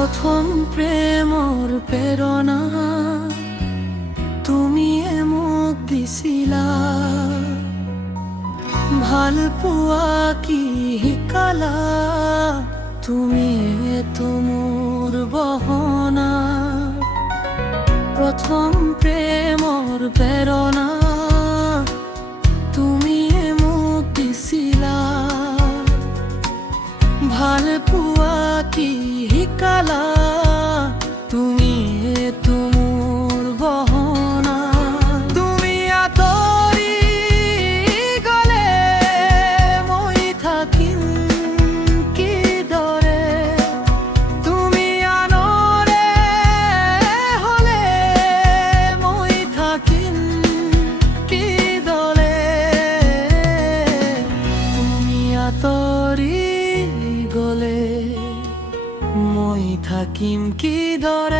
প্রথম প্রেমৰ প্ৰেৰণা তুমিয়ে মোক দিছিলা। ভাল পোৱা কি শিকালা, তুমিয়েতো মোৰ বহনা। প্ৰথম প্ৰেমৰ প্ৰেৰণা তুমিয়ে মোক দিছিলা। ভাল পোৱা কি শিকালা, তুমিয়েতো মোৰ বহনা। তুমি আঁতৰি গ'লে মই থাকিম কিদৰে? তুমি আনৰে হ'লে মই থাকিম কিদৰে? তুমি আঁতৰি গ'লে মই থাকিম কিদৰে?